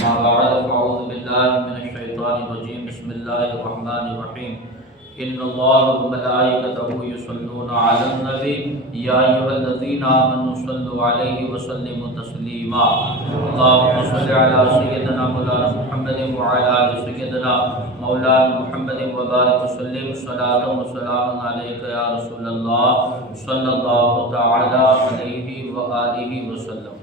بعد فأعوذ بالله من الشيطان الرجيم بسم الله الرحمن الرحيم إن الله وملائكته يصلون على النبي يا أيها الذين آمنوا صلوا عليه وسلموا تسليما اللهم صل على سيدنا مولانا محمد وعلى آل سيدنا مولانا محمد وبارك وسلم صلاة وسلام عليك يا رسول الله صلى الله تعالى عليه وآله وسلم۔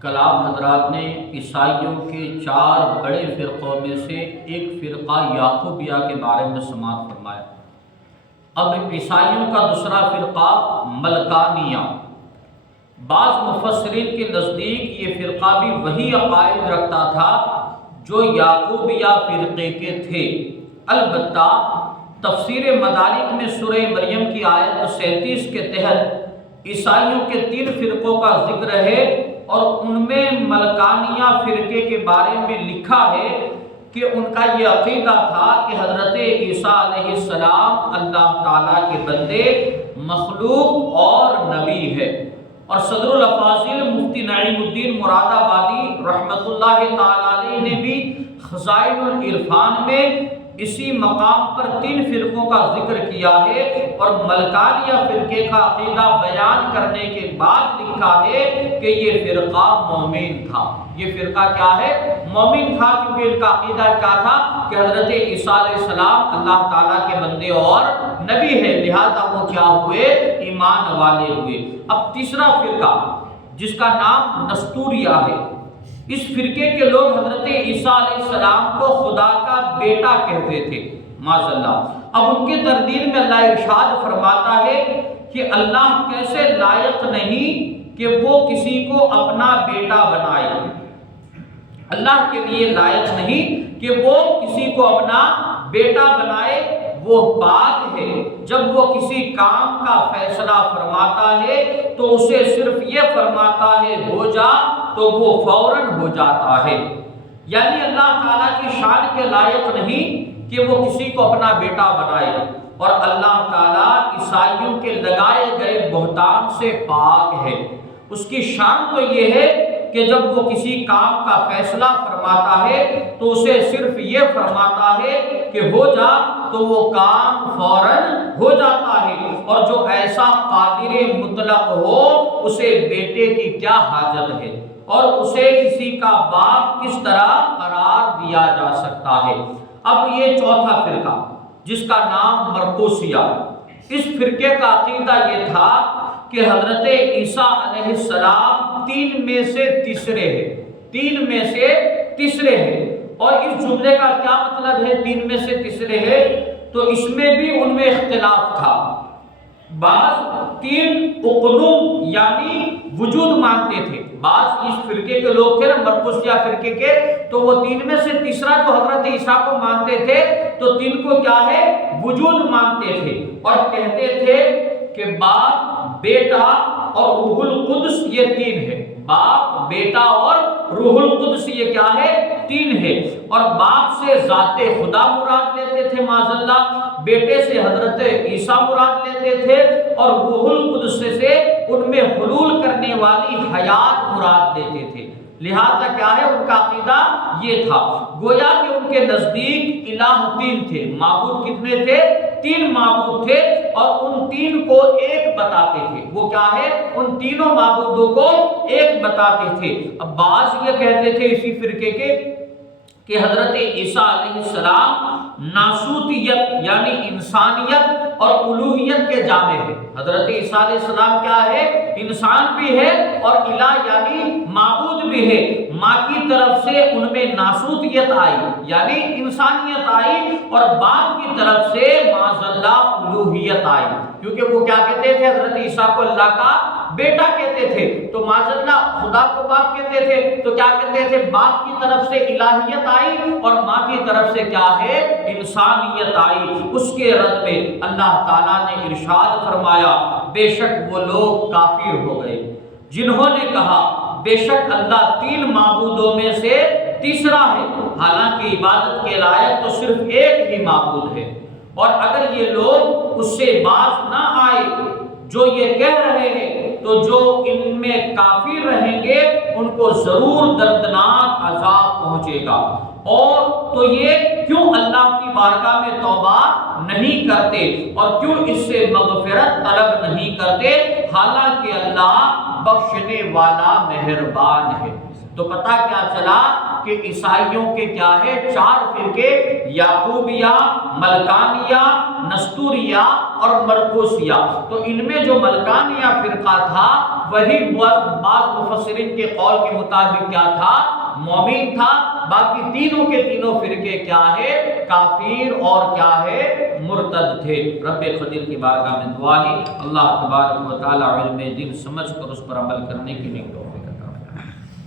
کل آپ حضرات نے عیسائیوں کے 4 بڑے فرقوں میں سے ایک فرقہ یعقوبیہ کے بارے میں سماعت فرمایا۔ اب عیسائیوں کا دوسرا فرقہ ملکانیہ، بعض مفسرین کے نزدیک یہ فرقہ بھی وہی عقائد رکھتا تھا جو یعقوبیہ فرقے کے تھے۔ البتہ تفسیر مدارک میں سورہ مریم کی آیت 37 کے تحت عیسائیوں کے 3 فرقوں کا ذکر ہے، اور ان میں ملکانیہ فرقے کے بارے میں لکھا ہے کہ ان کا یہ عقیدہ تھا کہ حضرت عیسیٰ علیہ السلام اللہ تعالیٰ کے بندے، مخلوق اور نبی ہے۔ اور صدر الافاضل مفتی نعیم الدین مراد آبادی رحمۃ اللہ تعالیٰ علیہ نے بھی خزائن العرفان میں اسی مقام پر 3 فرقوں کا ذکر کیا ہے، اور ملکانیہ فرقے کا عقیدہ بیان کرنے کے بعد لکھا ہے کہ یہ فرقہ مومن تھا۔ یہ فرقہ کیا ہے؟ مومن تھا، کیونکہ ان کا عقیدہ کیا تھا کہ حضرت عیسیٰ علیہ السلام اللہ تعالیٰ کے بندے اور نبی ہے، لہذا وہ کیا ہوئے؟ ایمان والے ہوئے۔ اب تیسرا فرقہ جس کا نام نستوریہ ہے، اس فرقے کے لوگ حضرت عیسیٰ علیہ السلام کو خدا کا بیٹا کہتے تھے، معاذ اللہ۔ اب ان کے تردید میں اللہ ارشاد فرماتا ہے کہ اللہ کیسے لائق نہیں کہ وہ کسی کو اپنا بیٹا بنائے۔ اللہ کے لیے لائق نہیں کہ وہ کسی کو اپنا بیٹا بنائے، وہ پاک ہے۔ جب وہ کسی کام کا فیصلہ فرماتا ہے تو اسے صرف یہ فرماتا ہے ہو جا، تو وہ فوراً ہو جاتا ہے۔ یعنی اللہ تعالیٰ کی شان کے لائق نہیں کہ وہ کسی کو اپنا بیٹا بنائے، اور اللہ تعالیٰ عیسائیوں کے لگائے گئے بہتان سے پاک ہے۔ اس کی شان تو یہ ہے کہ جب وہ کسی کام کا فیصلہ فرماتا ہے تو اسے صرف یہ فرماتا ہے کہ ہو جا، تو وہ کام فوراً ہو جاتا ہے۔ اور جو ایسا قادر مطلق ہو اسے بیٹے کی کیا حاجت ہے، اور اسے کسی کا باپ کس طرح قرار دیا جا سکتا ہے۔ اب یہ چوتھا فرقہ جس کا نام مرقوسیہ، اس فرقے کا عقیدہ یہ تھا کہ حضرت عیسیٰ علیہ السلام 3 میں سے تیسرے ہیں، 3 میں سے تیسرے ہیں۔ اور اس جملے کا کیا مطلب ہے 3 میں سے تیسرے ہیں؟ تو اس میں بھی ان میں اختلاف تھا۔ بعض 3 اقنوم یعنی وجود مانتے تھے، بعض اس فرقے کے لوگ تھے نا مرقوسیہ فرقے کے، تو وہ 3 میں سے تیسرا جو حضرت عیسیٰ کو مانتے تھے تو 3 کو کیا ہے؟ وجود مانتے تھے، اور کہتے تھے کہ باپ، بیٹا اور روح القدس یہ 3 ہے۔ باپ، بیٹا اور روح القدس یہ کیا ہے؟ 3 ہے۔ اور باپ سے ذات خدا مراد لیتے تھے معاذ اللہ، بیٹے سے حضرت عیسیٰ مراد لیتے تھے، اور روح القدس سے ان میں حلول کرنے والی حیات مراد لیتے تھے۔ لہذا کیا ہے؟ ان کا عقیدہ یہ تھا، گویا کہ ان کے نزدیک الہ 3 تھے، معبود کتنے تھے؟ 3 معبود تھے، اور ان 3 کو ایک بتاتے تھے۔ وہ کیا ہے؟ ان تینوں معبودوں کو ایک بتاتے تھے۔ اب بعض یہ کہتے تھے اسی فرقے کے کہ حضرت عیسیٰ علیہ السلام ناسوتیت یعنی انسانیت اور الوہیت کے جامع ہے۔ حضرت عیسیٰ علیہ السلام کیا ہے؟ انسان بھی ہے اور الہ یعنی معبود بھی ہے۔ ماں کی طرف سے ان میں ناسوتیت آئی یعنی انسانیت آئی، اور باپ کی طرف سے معاذ اللہ الوہیت آئی، کیونکہ وہ کیا کہتے تھے؟ حضرت عیسیٰ کو اللہ کا بیٹا کہتے تھے، تو معاذ اللہ خدا کو باپ کہتے تھے، تو کیا کہتے تھے؟ باپ کی طرف سے الہیت آئی اور ماں کی طرف سے کیا ہے؟ انسانیت آئی۔ اس کے رد میں اللہ تعالیٰ نے ارشاد فرمایا بے شک وہ لوگ کافر ہو گئے جنہوں نے کہا بے شک اللہ 3 معبودوں میں سے تیسرا ہے، حالانکہ عبادت کے لائق تو صرف ایک ہی معبود ہے۔ اور اگر یہ لوگ اس سے باز نہ آئے جو یہ کہہ رہے ہیں تو جو ان میں کافر رہیں گے ان کو ضرور دردناک عذاب پہنچے گا۔ اور تو یہ کیوں اللہ کی بارگاہ میں توبہ نہیں کرتے اور کیوں اس سے مغفرت طلب نہیں کرتے، حالانکہ اللہ بخشنے والا مہربان ہے۔ تو پتہ کیا چلا کہ عیسائیوں کے کیا ہے، 4 فرقے، یعقوبیہ، ملکانیہ، نستوریہ اور مرقوسیہ۔ تو ان میں جو ملکانیہ فرقہ تھا وہی بعض مفسرین کے قول کے مطابق کیا تھا، مومن تھا، باقی تینوں کے تینوں فرقے کیا ہے، کافر اور کیا ہے، مرتد تھے۔ رب قدیر کی بارگاہ میں دعا ہے اللہ تبارک و تعالی علم دین سمجھ کر اس پر عمل کرنے کی نیک